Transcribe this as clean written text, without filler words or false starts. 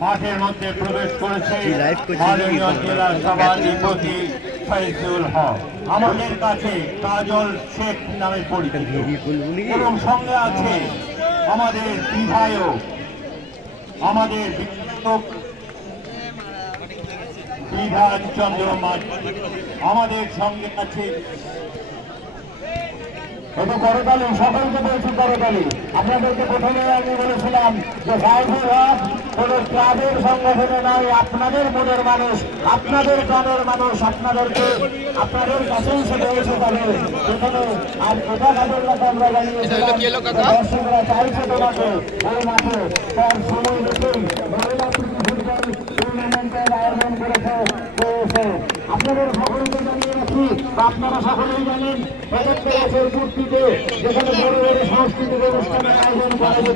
মাঠের মধ্যে প্রবেশ করেছে মাননীয় জেলা সভাধিপতি ফয়জুল হক। আমাদের কাছে কাজল শেখ নামে পরিচিত এবং সঙ্গে আছে আমাদের বিধায়ক, আমাদের বিধান চন্দ্র মাঝি, আমাদের সঙ্গে আছে করতালি। সকলকে বলছি করতালি। আপনাদেরকে প্রথমে আমি বলেছিলাম যে ফয়জুল হক কোন ক্লাবের সংগঠনে নাই, আপনাদের মনের মানুষ, আপনাদের প্রাণের মানুষ, আপনাদের কাছেই সেটা এসে যাবে এখানে। আর এটা কাজের কথা আমরা জানিয়েছিলাম দর্শকরা চাইছে তোমাকে ওই মাঠে তার সময় রেখেই মহিলা ফুটবল টুর্নামেন্টের আয়োজন করেছে। আপনাদের সকলকে জানিয়ে রাখি, আপনারা সকলেই জানেন যেখানে বড় বড় সাংস্কৃতিক অনুষ্ঠানের আয়োজন করা যেত